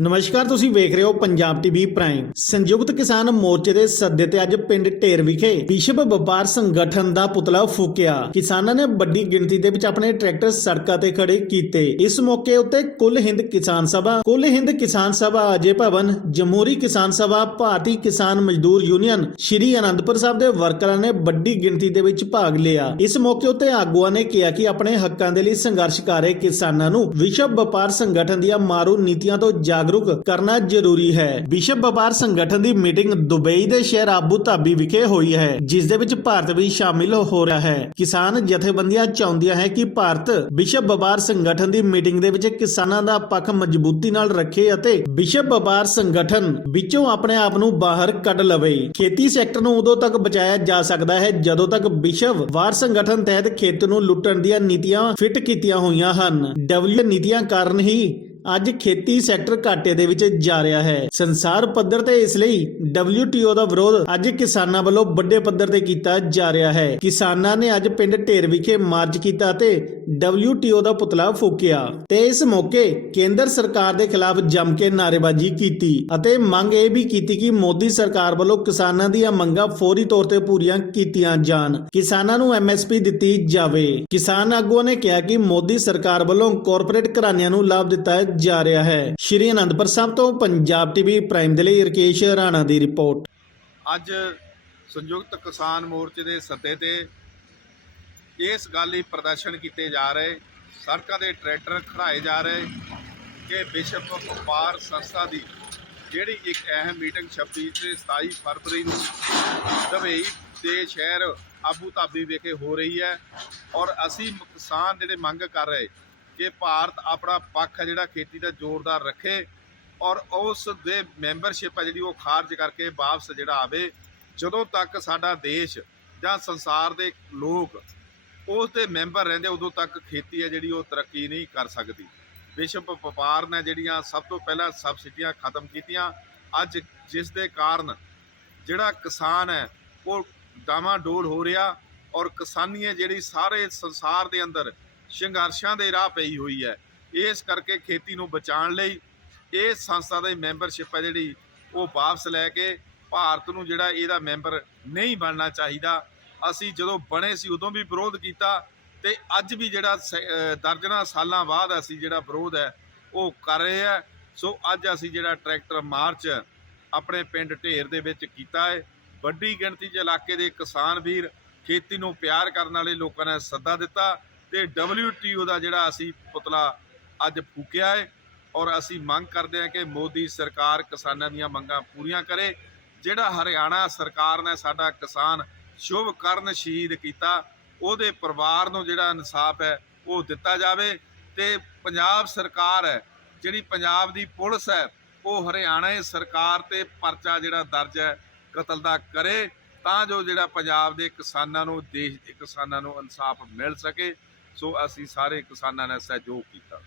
ਨਮਸਕਾਰ, ਤੁਸੀਂ ਵੇਖ ਰਹੇ ਹੋ ਪੰਜਾਬ ਟੀਵੀ ਪ੍ਰਾਈਮ। ਸੰਯੁਕਤ ਕਿਸਾਨ ਮੋਰਚੇ ਦੇ ਸੱਦੇ ਤੇ ਅੱਜ ਪਿੰਡ ਢੇਰ ਵਿਖੇ ਵਿਸ਼ਵ ਵਪਾਰ ਸੰਗਠਨ ਦਾ ਪੁਤਲਾ ਫੂਕਿਆ। ਕਿਸਾਨਾਂ ਨੇ ਵੱਡੀ ਗਿਣਤੀ ਦੇ ਵਿੱਚ ਆਪਣੇ ਟਰੈਕਟਰ ਸੜਕਾਂ ਤੇ ਖੜੇ ਕੀਤੇ। ਇਸ ਮੌਕੇ ਉੱਤੇ ਕੁੱਲ ਹਿੰਦ ਕਿਸਾਨ ਸਭਾ, ਕੁੱਲ ਹਿੰਦ ਕਿਸਾਨ ਸਭਾ ਅਜੇ ਭਵਨ, ਜਮਹੂਰੀ ਕਿਸਾਨ ਸਭਾ, ਭਾਰਤੀ ਕਿਸਾਨ ਮਜ਼ਦੂਰ ਯੂਨੀਅਨ, ਸ਼੍ਰੀ ਅਨੰਦਪੁਰ ਸਾਹਿਬ ਦੇ ਵਰਕਰਾਂ ਨੇ ਵੱਡੀ ਗਿਣਤੀ ਦੇ ਵਿੱਚ ਭਾਗ ਲਿਆ। ਇਸ ਮੌਕੇ ਉੱਤੇ ਆਗੂਆਂ ਨੇ ਕਿਹਾ ਕਿ ਆਪਣੇ ਹੱਕਾਂ ਦੇ ਲਈ ਸੰਘਰਸ਼ ਕਰ ਰਹੇ ਕਿਸਾਨਾਂ ਨੂੰ ਵਿਸ਼ਵ ਵਪਾਰ ਸੰਗਠਨ ਦੀਆਂ ਮਾਰੂ ਨੀਤੀਆਂ ਤੋਂ ਜਾਗ ਜਾਗਰੂਕ ਕਰਨਾ ਜ਼ਰੂਰੀ ਹੈ। ਵਿਸ਼ਵ ਵਪਾਰ ਸੰਗਠਨ ਦੀ ਮੀਟਿੰਗ ਦੁਬਈ ਦੇ ਸ਼ਹਿਰ ਆਬੂ ਧਾਬੀ ਵਿਖੇ ਹੋਈ ਹੈ, ਜਿਸ ਦੇ ਵਿੱਚ ਭਾਰਤ ਵੀ ਸ਼ਾਮਿਲ ਹੋ ਰਿਹਾ ਹੈ। ਕਿਸਾਨ ਜਥੇਬੰਦੀਆਂ ਚਾਹੁੰਦੀਆਂ ਹੈ ਕਿ ਭਾਰਤ ਵਿਸ਼ਵ ਵਪਾਰ ਸੰਗਠਨ ਦੀ ਮੀਟਿੰਗ ਦੇ ਵਿੱਚ ਕਿਸਾਨਾਂ ਦਾ ਪੱਖ ਮਜ਼ਬੂਤੀ ਨਾਲ ਰੱਖੇ ਅਤੇ ਵਿਸ਼ਵ ਵਪਾਰ ਸੰਗਠਨ ਵਿੱਚੋਂ ਆਪਣੇ ਆਪ ਨੂੰ ਬਾਹਰ ਕੱਢ ਲਵੇ। ਖੇਤੀ ਸੈਕਟਰ ਨੂੰ ਉਦੋਂ ਤੱਕ ਬਚਾਇਆ ਜਾ ਸਕਦਾ ਹੈ, ਜਦੋਂ ਤੱਕ ਵਿਸ਼ਵ ਵਪਾਰ ਸੰਗਠਨ ਤਹਿਤ ਖੇਤ ਨੂੰ ਲੁੱਟਣ ਦੀਆਂ ਨੀਤੀਆਂ ਫਿੱਟ ਕੀਤੀਆਂ ਹੋਈਆਂ ਹਨ। ਡਬਲਯੂ ਨੀਤੀਆਂ ਕਾਰਨ ਹੀ ਅੱਜ ਖੇਤੀ ਸੈਕਟਰ ਘਾਟੇ ਦੇ ਵਿੱਚ ਜਾ ਰਿਹਾ ਹੈ। ਸੰਸਾਰ ਪੱਧਰ ਤੇ ਇਸ ਲਈ WTO ਦਾ ਵਿਰੋਧ ਅੱਜ ਕਿਸਾਨਾਂ ਵੱਲੋਂ ਵੱਡੇ ਪੱਧਰ ਤੇ ਕੀਤਾ ਜਾ ਰਿਹਾ ਹੈ। ਕਿਸਾਨਾਂ ਨੇ ਅੱਜ ਪਿੰਡ ਢੇਰ ਵਿਖੇ ਮਾਰਚ ਕੀਤਾ ਤੇ WTO ਦਾ ਪੁਤਲਾ ਫੂਕਿਆ ਤੇ ਇਸ ਮੌਕੇ ਕੇਂਦਰ ਸਰਕਾਰ ਦੇ ਖਿਲਾਫ ਜੰਮ ਕੇ ਨਾਅਰੇਬਾਜ਼ੀ ਕੀਤੀ ਅਤੇ ਮੰਗ ਇਹ ਵੀ ਕੀਤੀ ਕਿ ਮੋਦੀ ਸਰਕਾਰ ਵੱਲੋਂ ਕਿਸਾਨਾਂ ਦੀਆਂ ਮੰਗਾਂ ਫੌਰੀ ਤੌਰ ਤੇ ਪੂਰੀਆਂ ਕੀਤੀਆਂ ਜਾਣ। ਕਿਸਾਨਾਂ ਨੂੰ MSP ਦਿੱਤੀ ਜਾਵੇ। ਕਿਸਾਨ ਆਗੂਆਂ ਨੇ ਕਿਹਾ ਕਿ ਮੋਦੀ ਸਰਕਾਰ ਵੱਲੋਂ ਕਾਰਪੋਰੇਟ ਘਰਾਣਿਆਂ ਨੂੰ ਲਾਭ ਦਿੱਤਾ ਜਾ ਰਿਹਾ ਹੈ। ਸ਼੍ਰੀ ਅਨੰਦਪੁਰ ਸਾਹਿਬ ਤੋਂ ਪੰਜਾਬ ਟੀਵੀ ਪ੍ਰਾਈਮ ਦੇ ਲਈ ਰਕੇਸ਼ ਰਾਣਾ ਦੀ ਰਿਪੋਰਟ। ਅੱਜ ਸੰਯੁਕਤ ਕਿਸਾਨ ਮੋਰਚੇ ਦੇ ਸੱਦੇ ਤੇ ਇਸ ਗੱਲ ਲਈ ਪ੍ਰਦਰਸ਼ਨ ਕੀਤੇ ਜਾ ਰਹੇ। ਸੜਕਾਂ ਦੇ ਟਰੈਕਟਰ ਖੜਾਏ ਜਾ ਰਹੇ ਕਿ ਵਿਸ਼ਵ ਵਪਾਰ ਸੰਸਥਾ ਦੀ ਜਿਹੜੀ ਇੱਕ ਅਹਿਮ ਮੀਟਿੰਗ 26 ਤੇ 27 ਫਰਵਰੀ ਨੂੰ ਦੁਬਈ ਦੇ ਸ਼ਹਿਰ ਆਬੂ ਧਾਬੀ ਵਿਖੇ ਹੋ ਰਹੀ ਹੈ ਔਰ ਅਸੀਂ ਕਿਸਾਨ ਜਿਹੜੇ ਮੰਗ ਕਰ ਰਹੇ ਕਿ ਭਾਰਤ ਆਪਣਾ ਪੱਖ ਹੈ ਜਿਹੜਾ ਖੇਤੀ ਦਾ ਜ਼ੋਰਦਾਰ ਰੱਖੇ ਔਰ ਉਸ ਦੇ ਮੈਂਬਰਸ਼ਿਪ ਹੈ ਜਿਹੜੀ ਉਹ ਖਾਰਜ ਕਰਕੇ ਵਾਪਸ ਜਿਹੜਾ ਆਵੇ। ਜਦੋਂ ਤੱਕ ਸਾਡਾ ਦੇਸ਼ ਜਾਂ ਸੰਸਾਰ ਦੇ ਲੋਕ ਉਸ ਦੇ ਮੈਂਬਰ ਰਹਿੰਦੇ, ਉਦੋਂ ਤੱਕ ਖੇਤੀ ਹੈ ਜਿਹੜੀ ਉਹ ਤਰੱਕੀ ਨਹੀਂ ਕਰ ਸਕਦੀ। ਵਿਸ਼ਵ ਵਪਾਰ ਨੇ ਜਿਹੜੀਆਂ ਸਭ ਤੋਂ ਪਹਿਲਾਂ ਸਬਸਿਡੀਆਂ ਖਤਮ ਕੀਤੀਆਂ। ਅੱਜ ਜਿਸ ਦੇ ਕਾਰਨ ਜਿਹੜਾ ਕਿਸਾਨ ਹੈ, ਉਹ ਡਾਮਾਡੋਲ ਹੋ ਰਿਹਾ ਔਰ ਕਿਸਾਨੀ ਹੈ ਜਿਹੜੀ ਸਾਰੇ ਸੰਸਾਰ ਦੇ ਅੰਦਰ ਸੰਘਰਸ਼ਾਂ ਦੇ ਰਾਹ ਪਈ ਹੋਈ ਹੈ। ਇਸ ਕਰਕੇ ਖੇਤੀ ਨੂੰ ਬਚਾਉਣ ਲਈ ਇਹ ਸੰਸਥਾ ਦੀ ਮੈਂਬਰਸ਼ਿਪ ਹੈ ਜਿਹੜੀ ਉਹ ਵਾਪਸ ਲੈ ਕੇ ਭਾਰਤ ਨੂੰ ਜਿਹੜਾ ਇਹਦਾ ਮੈਂਬਰ ਨਹੀਂ ਬਣਨਾ ਚਾਹੀਦਾ। ਅਸੀਂ ਜਦੋਂ ਬਣੇ ਸੀ ਉਦੋਂ ਵੀ ਵਿਰੋਧ ਕੀਤਾ ਤੇ ਅੱਜ ਵੀ ਜਿਹੜਾ ਸ- ਦਰਜਨਾਂ ਸਾਲਾਂ ਬਾਅਦ ਅਸੀਂ ਜਿਹੜਾ ਵਿਰੋਧ ਹੈ ਉਹ ਕਰ ਰਹੇ ਆ ਸੋ ਅੱਜ ਅਸੀਂ ਜਿਹੜਾ ਟਰੈਕਟਰ ਮਾਰਚ ਆਪਣੇ ਪਿੰਡ ਢੇਰ ਦੇ ਵਿੱਚ ਕੀਤਾ ਹੈ। ਵੱਡੀ ਗਿਣਤੀ 'ਚ ਇਲਾਕੇ ਦੇ ਕਿਸਾਨ ਵੀਰ ਖੇਤੀ ਨੂੰ ਪਿਆਰ ਕਰਨ ਵਾਲੇ ਲੋਕਾਂ ਨੇ ਸੱਦਾ ਦਿੱਤਾ। ਤੇ WTO ਦਾ ਜਿਹੜਾ ਅਸੀਂ ਪੁਤਲਾ ਅੱਜ ਫੂਕਿਆ ਹੈ ਔਰ ਅਸੀਂ ਮੰਗ ਕਰਦੇ ਹਾਂ ਕਿ ਮੋਦੀ ਸਰਕਾਰ ਕਿਸਾਨਾਂ ਦੀਆਂ ਮੰਗਾਂ ਪੂਰੀਆਂ ਕਰੇ। ਜਿਹੜਾ ਹਰਿਆਣਾ ਸਰਕਾਰ ਨੇ ਸਾਡਾ ਕਿਸਾਨ ਸ਼ੁਭ ਕਰਨ ਸ਼ਹੀਦ ਕੀਤਾ, ਉਹਦੇ ਪਰਿਵਾਰ ਨੂੰ ਜਿਹੜਾ ਇਨਸਾਫ ਹੈ, ਉਹ ਦਿੱਤਾ ਜਾਵੇ ਤੇ ਪੰਜਾਬ ਸਰਕਾਰ ਹੈ, ਜਿਹੜੀ ਪੰਜਾਬ ਦੀ ਪੁਲਿਸ ਹੈ, ਉਹ ਹਰਿਆਣਾ ਸਰਕਾਰ ਤੇ ਪਰਚਾ ਜਿਹੜਾ ਦਰਜ ਹੈ, ਕਤਲ ਦਾ ਕਰੇ ਤਾਂ ਜੋ ਜਿਹੜਾ ਪੰਜਾਬ ਦੇ ਕਿਸਾਨਾਂ ਨੂੰ, ਦੇਸ਼ ਦੇ ਕਿਸਾਨਾਂ ਨੂੰ ਇਨਸਾਫ ਮਿਲ ਸਕੇ। ਸੋ ਅਸੀਂ ਸਾਰੇ ਕਿਸਾਨਾਂ ਨੇ ਸਹਿਯੋਗ ਕੀਤਾ।